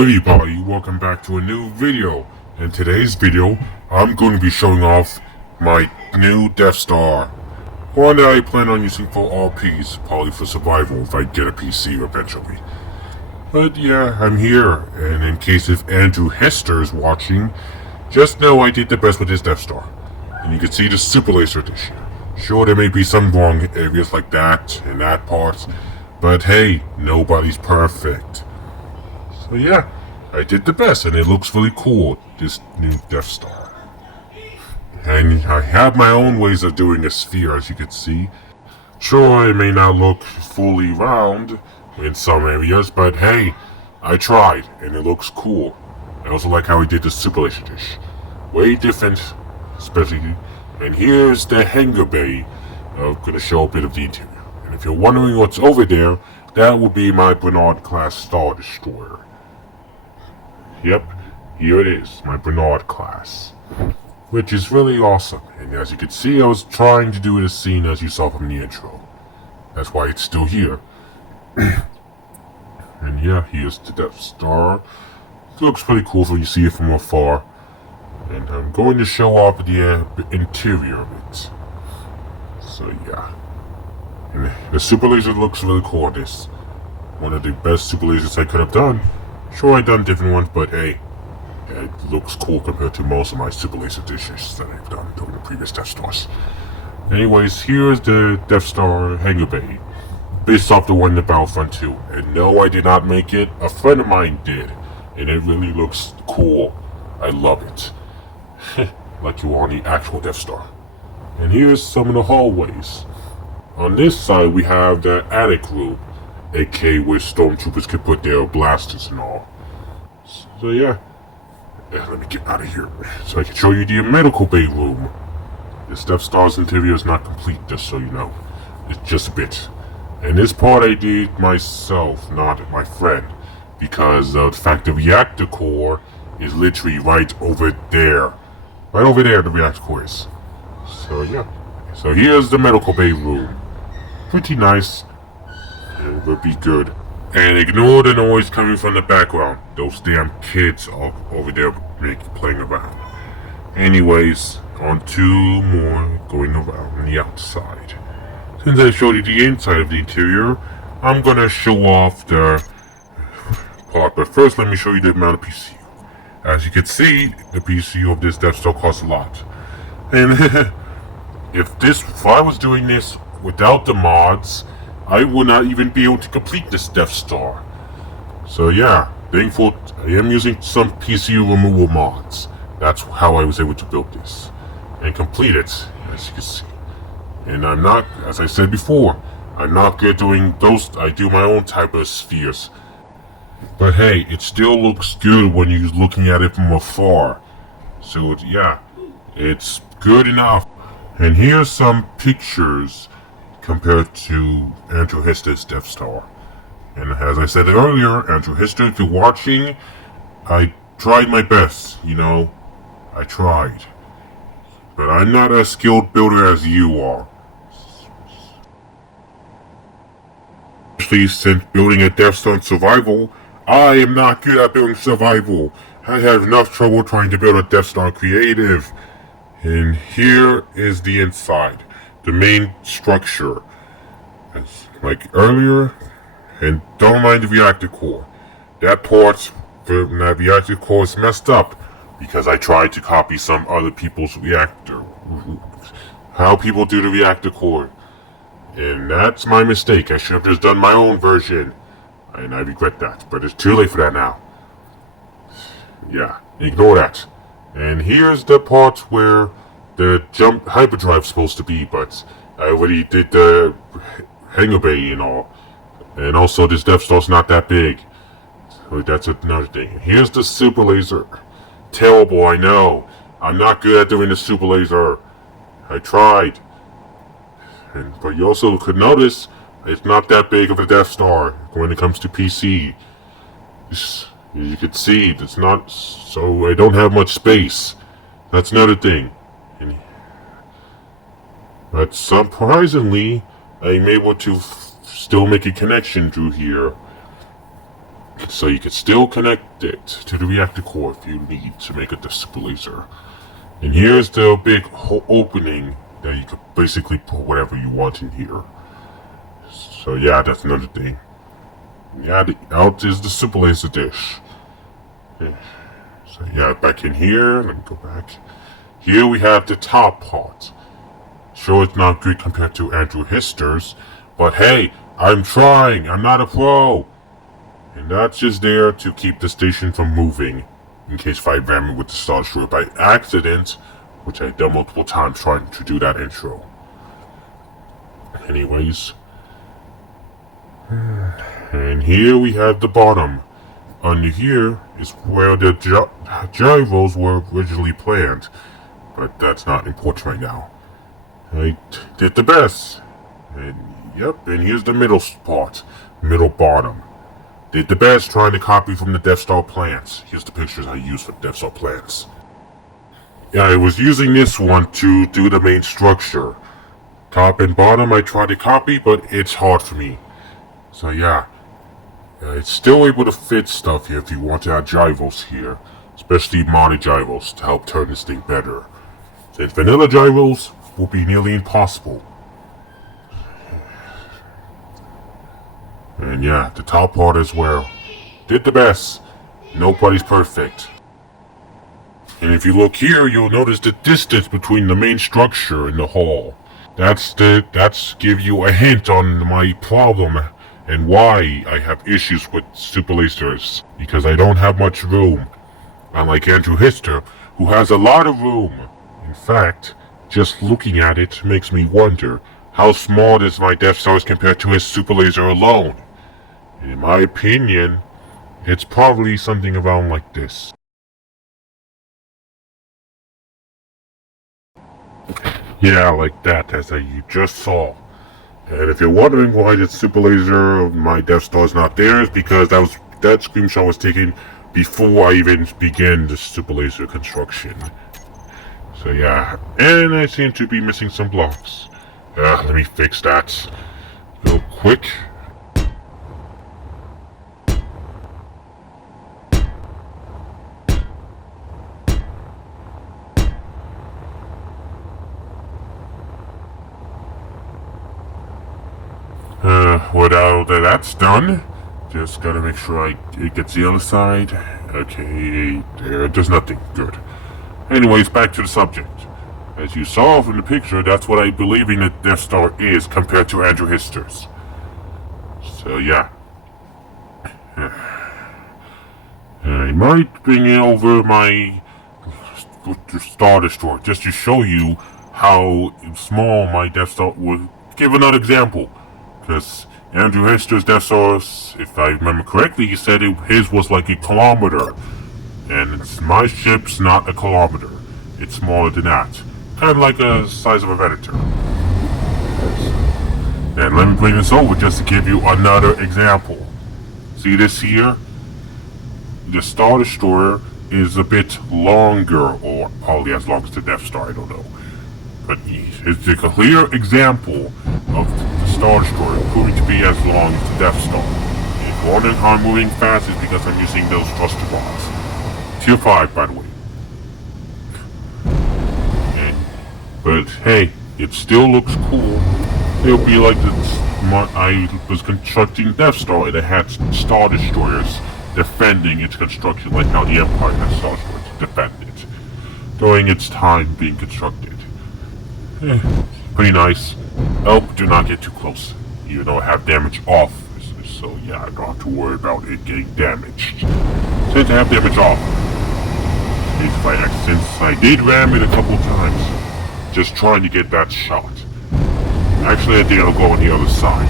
Hello everybody, welcome back to a new video. In today's video, I'm going to be showing off my new Death Star. One that I plan on using for RPs, probably for survival if I get a PC eventually. But yeah, I'm here, and in case if Andrew Hester is watching, just know I did the best with this Death Star. And you can see the super laser this year. Sure, there may be some wrong areas like that and that part, but hey, nobody's perfect. So yeah, I did the best, and it looks really cool, this new Death Star. And I have my own ways of doing a sphere, as you can see. Sure, it may not look fully round in some areas, but hey, I tried, and it looks cool. I also like how he did the super laser dish. Way different, especially. And here's the hangar bay. I'm gonna show a bit of the interior. And if you're wondering what's over there, that would be my Bernard class Star Destroyer. Yep, here it is, my Bernard class. Which is really awesome, and as you can see, I was trying to do this scene as you saw from the intro. That's why it's still here. And yeah, here's the Death Star. It looks pretty cool when you see it from afar. And I'm going to show off the interior of it. So yeah. And the super laser looks really cool on this. One of the best super lasers I could have done. Sure, I've done different ones, but hey, it looks cool compared to most of my super laser dishes that I've done during the previous Death Stars. Anyways, here's the Death Star hangar bay, based off the one in Battlefront 2. And no, I did not make it. A friend of mine did, and it really looks cool. I love it. Like you are on the actual Death Star. And here's some of the hallways. On this side, we have the attic room, aka where stormtroopers can put their blasters and all. So yeah, let me get out of here so I can show you the medical bay room. This Death Star's interior is not complete, just so you know. It's just a bit. And this part I did myself, not my friend, because of the fact the reactor core is literally right over there. Right over there, the reactor core is. So yeah. So here's the medical bay room. Pretty nice. It would be good. And ignore the noise coming from the background. Those damn kids are over there playing around. Anyways, on two more going around the outside. Since I showed you the inside of the interior, I'm gonna show off the part. But first, let me show you the amount of PCU. As you can see, the PCU of this Death Star costs a lot. And if I was doing this without the mods, I would not even be able to complete this Death Star. So yeah, thankful I am using some PCU removal mods. That's how I was able to build this and complete it, as you can see. And I'm not, as I said before, I'm not good doing those. I do my own type of spheres. But hey, it still looks good when you're looking at it from afar. So yeah, it's good enough. And here's some pictures compared to Andrew Hester's Death Star. And as I said earlier, Andrew Hester, if you're watching, I tried my best, you know. I tried. But I'm not as skilled builder as you are. Especially since building a Death Star in survival, I am not good at building survival. I have enough trouble trying to build a Death Star creative. And here is the inside. The main structure. As like earlier, and don't mind the reactor core. That part from that reactor core is messed up because I tried to copy some other people's reactor. How people do the reactor core. And that's my mistake. I should have just done my own version. And I regret that. But it's too late for that now. Yeah, ignore that. And here's the part where the jump hyperdrive's supposed to be, but I already did the hangar bay and all. And also this Death Star's not that big. So that's another thing. Here's the super laser. Terrible, I know. I'm not good at doing the super laser. I tried. But you also could notice it's not that big of a Death Star when it comes to PC. As you can see, it's not, so I don't have much space. That's another thing. But surprisingly, I'm able to still make a connection through here. so you can still connect it to the reactor core if you need to make a super laser. And here's the big opening that you could basically put whatever you want in here. So yeah, that's another thing. Yeah, out is the super laser dish. Yeah. So yeah, back in here, let me go back. Here we have the top part. Sure, it's not good compared to Andrew Hister's, but hey, I'm trying, I'm not a pro. And that's just there to keep the station from moving, in case if I ram it with the Star Destroyer by accident, which I've done multiple times trying to do that intro. Anyways. And here we have the bottom. Under here is where the gyros were originally planned, but that's not important right now. I did the best. And yep, and here's the middle part. Middle bottom. Did the best trying to copy from the Death Star plans. Here's the pictures I used for Death Star plans. Yeah, I was using this one to do the main structure. Top and bottom I tried to copy, but it's hard for me. So yeah, it's still able to fit stuff here if you want to add gyros here. Especially modded gyros to help turn this thing better. Since vanilla gyros will be nearly impossible. And yeah, the top part as well. Did the best. Nobody's perfect. And if you look here, you'll notice the distance between the main structure and the hall. That's give you a hint on my problem and why I have issues with super lasers. Because I don't have much room. Unlike Andrew Hister, who has a lot of room. In fact, just looking at it makes me wonder, how small is my Death Stars compared to his super laser alone? In my opinion, it's probably something around like this. Yeah, like that, as you just saw. And if you're wondering why the super laser of my Death Star is not there, it's because that screenshot was taken before I even began the super laser construction. So yeah, and I seem to be missing some blocks. Let me fix that real quick. Without that's done, just gotta make sure it gets the other side. Okay, there's nothing. Good. Anyways, back to the subject. As you saw from the picture, that's what I believe in the Death Star is compared to Andrew Hister's. So yeah. I might bring over my Star Destroyer just to show you how small my Death Star would. Give another example. Because Andrew Hister's Death Stars, if I remember correctly, he said his was like a kilometer. And my ship's not a kilometer. It's smaller than that. Kind of like the size of a Venator. And let me bring this over just to give you another example. See this here? The Star Destroyer is a bit longer, or probably as long as the Death Star, I don't know. But it's a clear example of the Star Destroyer proving to be as long as the Death Star. If you're wondering how I'm moving fast, it's because I'm using those thruster rods. Tier 5, by the way. But hey, it still looks cool. It'll be like I was constructing Death Star and it had Star Destroyers defending its construction, like how the Empire has Star Destroyers to defend it during its time being constructed. Pretty nice. Oh, do not get too close. Even though I have damage off, so yeah, I don't have to worry about it getting damaged. Since I have damage off, since I did ram it a couple times. Just trying to get that shot. Actually, I think I'll go on the other side.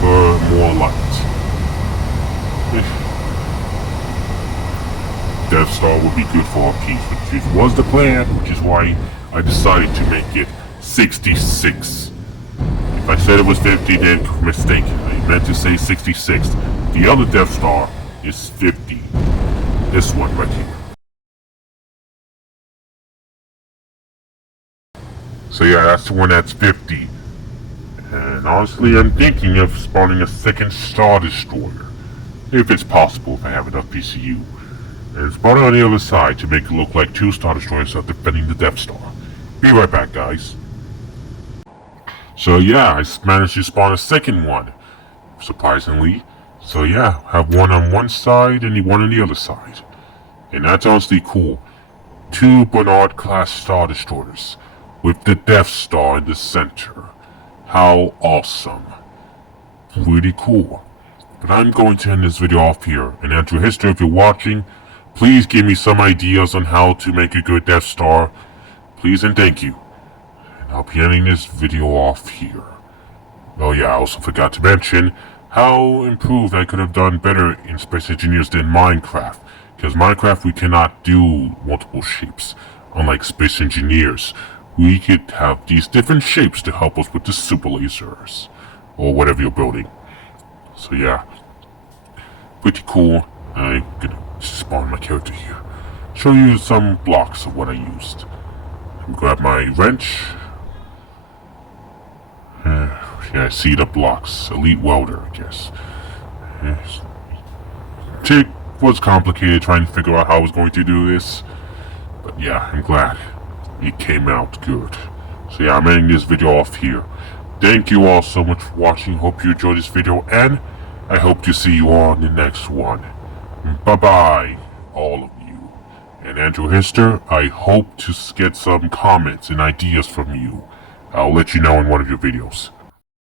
For more light. Death Star would be good for a piece, which was the plan, which is why I decided to make it 66. If I said it was 50, then mistake. I meant to say 66. The other Death Star is 50. This one right here. So yeah, that's the one that's 50. And honestly, I'm thinking of spawning a second Star Destroyer. if it's possible if I have enough PCU. And it's brought on the other side to make it look like 2 Star Destroyers are defending the Death Star. Be right back, guys. So yeah, I managed to spawn a second one, surprisingly. So yeah, have one on one side and one on the other side. And that's honestly cool. 2 Bernard-class Star Destroyers, with the Death Star in the center. How awesome. Really cool. But I'm going to end this video off here, and Andrew Hister, if you're watching, please give me some ideas on how to make a good Death Star. Please and thank you. And I'll be ending this video off here. Oh yeah, I also forgot to mention how improved I could have done better in Space Engineers than Minecraft. Because Minecraft we cannot do multiple shapes. Unlike Space Engineers, we could have these different shapes to help us with the super lasers. Or whatever you're building. So yeah. Pretty cool. I'm gonna spawn my character here. Show you some blocks of what I used. Grab my wrench. Yeah, I see the blocks. Elite welder, I guess. Yes. It was complicated trying to figure out how I was going to do this. But yeah, I'm glad it came out good. So yeah, I'm ending this video off here. Thank you all so much for watching. Hope you enjoyed this video, and I hope to see you all in the next one. Bye-bye, all of you. And Andrew Hister, I hope to get some comments and ideas from you. I'll let you know in one of your videos.